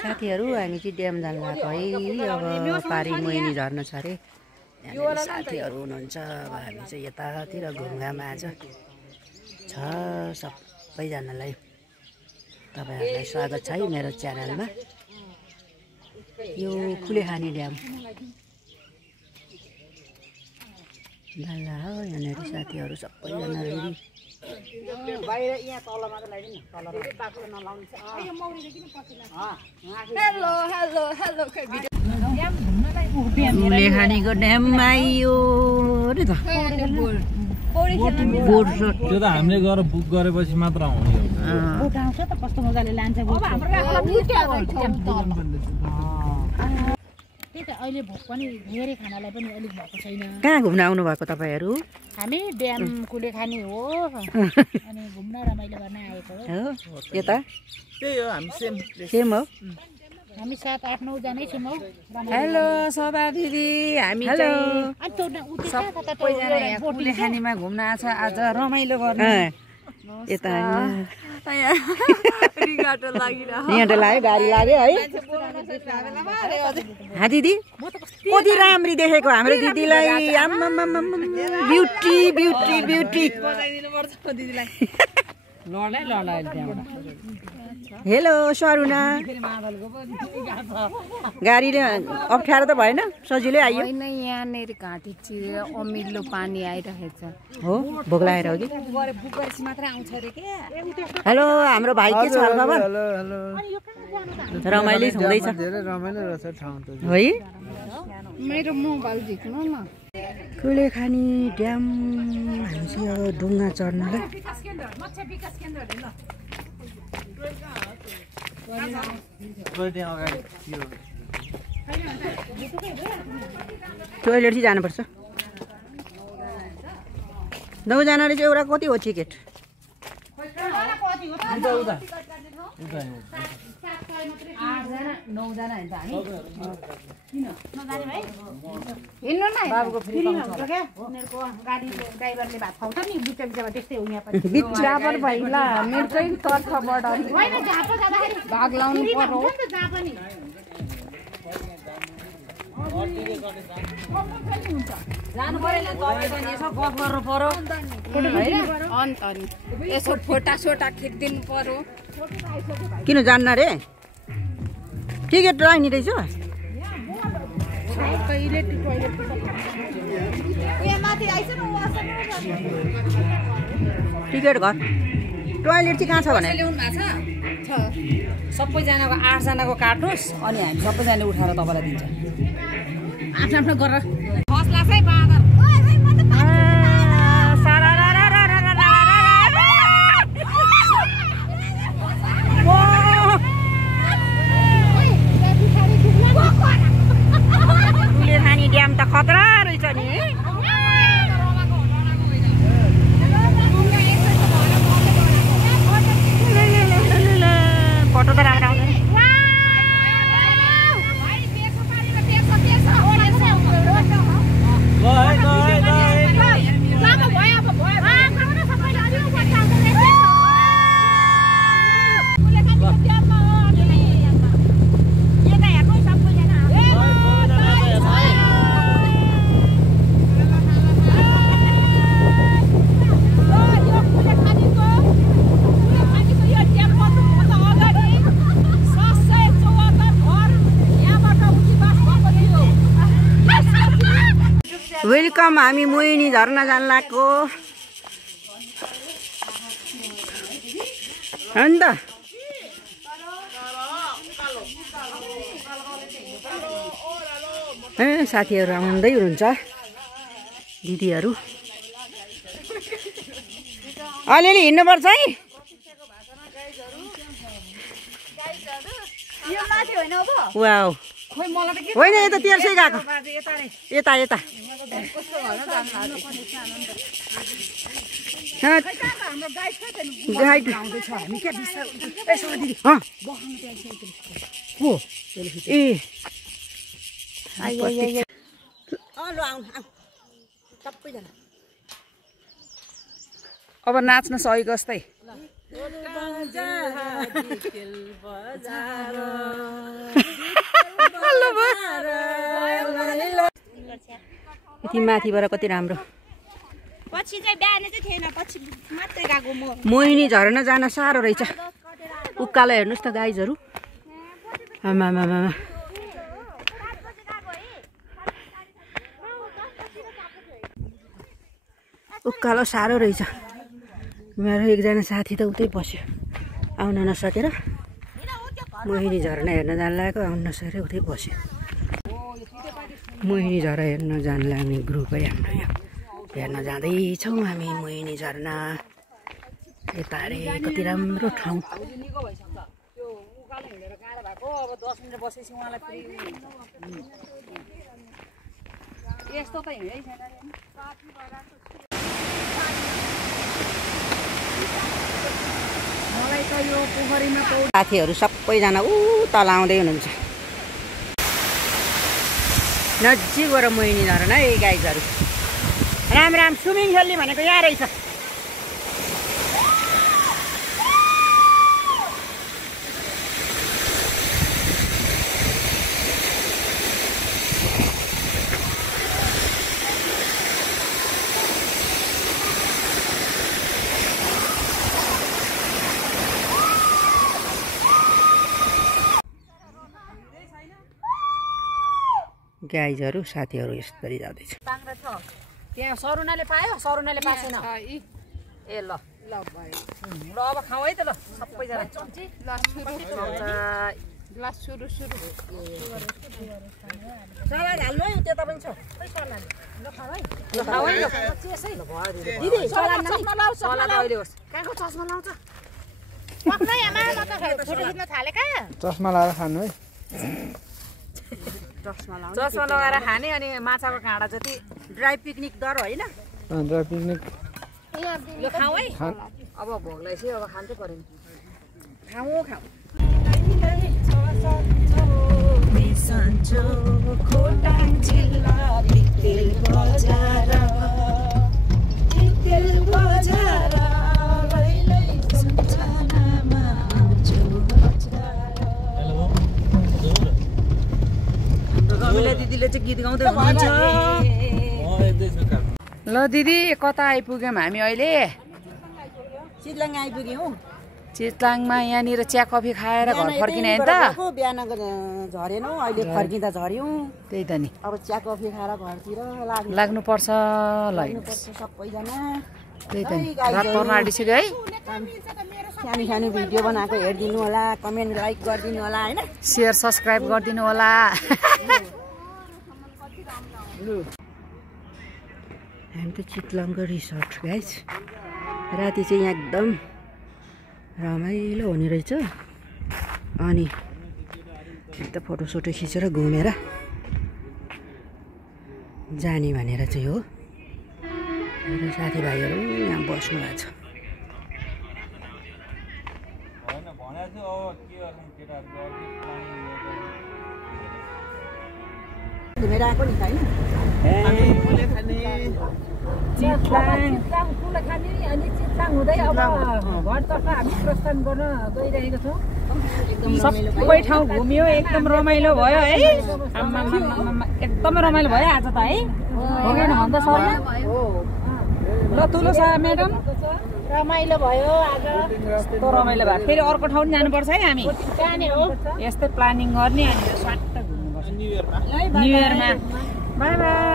साथीहरू हामी चाहिँ ड्याम जान लागेको है। अब पारी मोहिनी झर्न छ अरे। यहाँनिर साथीहरू हुनुहुन्छ। अब हामी चाहिँ यतातिर घुङ्गामा आज छ। सबैजनालाई तपाईँहरूलाई स्वागत छ है मेरो च्यानलमा। यो कुलेखानी ड्याम हो। यहाँनिर साथीहरू सबैजना रेडी। बाहिर यहाँ तल मात्र लगाइदिनु न। तल बाटो नलाउनु छ। हेलो हेलो हेलो ड्याम घुम्नलाई कुलेखानीको ड्याम आइयो नि त। बोट त्यो त हामीले गएर बुक गरेपछि मात्र आउने हो। बोट आउँछ त कस्तो मजाले लान्छ बोट। त्यही त अहिले भोक पनि धेरै खानालाई पनि अलिक भएको छैन। कहाँ घुम्न आउनु भएको तपाईँहरू? हामी ड्याम कुलेखानी हो अनि घुम्न रमाइलो गर्न आएको हो। यता त्यही हो हामी सेम हो। हामी 7, 8, 9 जनै छौँ हौ। हेलो शोभा दिदी, हामी सबैजना यहाँ कुलेखानीमा घुम्न आएको छ आज रमाइलो गर्ने। यता रिगाटो लागिरहेको यहाँ लाग्यो, गाडी लाग्यो है। दिदी कति राम्री देखेको हाम्रो दिदीलाई। Beauty beauty beauty. Hello Saruna. गाडीले अप्ठ्यारो त भएन, सजिलै आइयो। होइन यहाँनिर घाँटी चिरेर अमिलो पानी आइरहेको छ। हो भोक लागेर हो कि? बुक गरेपछि मात्र आउँछ अरे के। हेलो हाम्रो भाइ के छ खबर? रमाइलो हुँदैछ धेरै रमाइलो रहेछ ठाउँ त है। मेरो मोबाइल झिक्नु न। कुलेखानी ड्याम हामी चाहिँ अब डुङ्गा चढ्नलाई। टोइलेट चाहिँ जानुपर्छ। 9 जनाले चाहिँ एउटा कति हो टिकट? ड्राइभरले भात खुवाउँछ नि बिच बिचमा त्यस्तै हो यहाँ पनि। ड्राइभर भाइला मेरो चाहिँ तर्फबाट भाग लाउनु पर्यो। जानु परेन यसो गफ गर्नु पर्यो अन्त नि यसो फोटा सोटा खिचिदिनु पर्यो। किन जान्न रे? टिकट राख्ने रहेछ। टिकट घर टोइलेट चाहिँ कहाँ छ भने ल्याउनु भएको छ। सबैजनाको 8 जनाको काट्नुहोस् अनि हामी सबैजनाले उठाएर तपाईँलाई दिन्छ। आफ्नो आफ्नो गरेर फस्ला चाहिँ बाँदर। कुलेखानी ड्याम त खतरा रहेछ नि। फोटो त राम्रो आउँछ नि। वेलकम। हामी मोहिनी झर्ना जान लागेको हो नि त। साथीहरू आउँदै हुनुहुन्छ, दिदीहरू। अलिअलि हिँड्नुपर्छ है। वाउ होइन यता तेर्सै गएको। यता यता गाइड अब नाच्न सकेको जस्तै। यति माथिबाट कति राम्रो पछि चाहिँ बिहान चाहिँ थिएन पछि मात्रै गएको म मोहिनी झरना जान साह्रो रहेछ उकालो हेर्नुहोस् त गाइजहरू आमामामा उकालो साह्रो रहेछ मेरो एकजना साथी त उतै बस्यो आउन नसकेर मोहिनी झरना हेर्न जान लागेको आउन नसकेर उतै बस्यो मोहिनी झरना हेर्न जान लाग्ने ग्रुपै हाम्रो यो हेर्न जाँदैछौँ हामी मोहिनी झरना यता अरे कति राम्रो ठाउँ साथीहरू सबैजना तल आउँदै हुनुहुन्छ नजिकबाट मोहिनी झरना है गाइजहरू राम राम स्विमिङ खेल्ने भनेको यहाँ रहेछ गाइजहरू साथीहरू यसरी जाँदैछ त्यहाँ सरुनाले पायो सरुनाले पाएन ए ल ल ल अब खाऊ है त ल सबैजना ग्लास सुरु सलाद हाल्नु है त्यो पनि छ सलाद अहिले होस् कहाँको चस्मा लाउँछ चस्मा लाएर खानु है चस्मा लगाएर खाने अनि माछाको काँडा जति ड्राई पिकनिक दर होइन ड्राई पिकनिक यो खाऊ है अब भोक लागेपछि अब खान्छै पर्यो नि खाऊ दिदीले चाहिँ गीत गाउँदै हुनुहुन्छ ल दिदी कता आइपुग्यौँ हामी अहिले चितलाङ आइपुग्यौँ चितलाङमा यहाँनिर चिया कफी खाएर घर फर्किने होइन त बिहान झरेनौँ अहिले फर्किँदा झऱ्यौँ त्यही त नि अब चिया कफी खाएर घरतिर लाग्नुपर्छ ल सबैजना त्यही त नि रात पर्न आँटिसक्यो है सानो सानो भिडियो बनाएको हेरिदिनु होला कमेन्ट लाइक गरिदिनु होला होइन सेयर सब्सक्राइब गरिदिनु होला हामी त चितलाङको रिसोर्ट गाइज राति चाहिँ यहाँ एकदम रमाइलो हुने रहेछ अनि एकदम फोटोसोटो खिचेर घुमेर जाने भनेर चाहिँ हो मेरो साथीभाइहरू यहाँ बस्नु भएको छ घुमेर आएको नि होइन चितलाङ हुँदै अब घरतर्फ हामी प्रस्थान गर्न गइरहेको छौँ सबै ठाउँ घुम्यो एकदम रमाइलो भयो है एकदमै रमाइलो भयो आज त है हो कि भन्छ सर ल तुलो छ म्याडम रमाइलो भयो आज यस्तो रमाइलो भयो फेरि अर्को ठाउँ पनि जानुपर्छ है हामी यस्तै प्लानिङ गर्ने अनि स्वाट्ट घुम्नुपर्छ न्यु इयरमा बाई बाई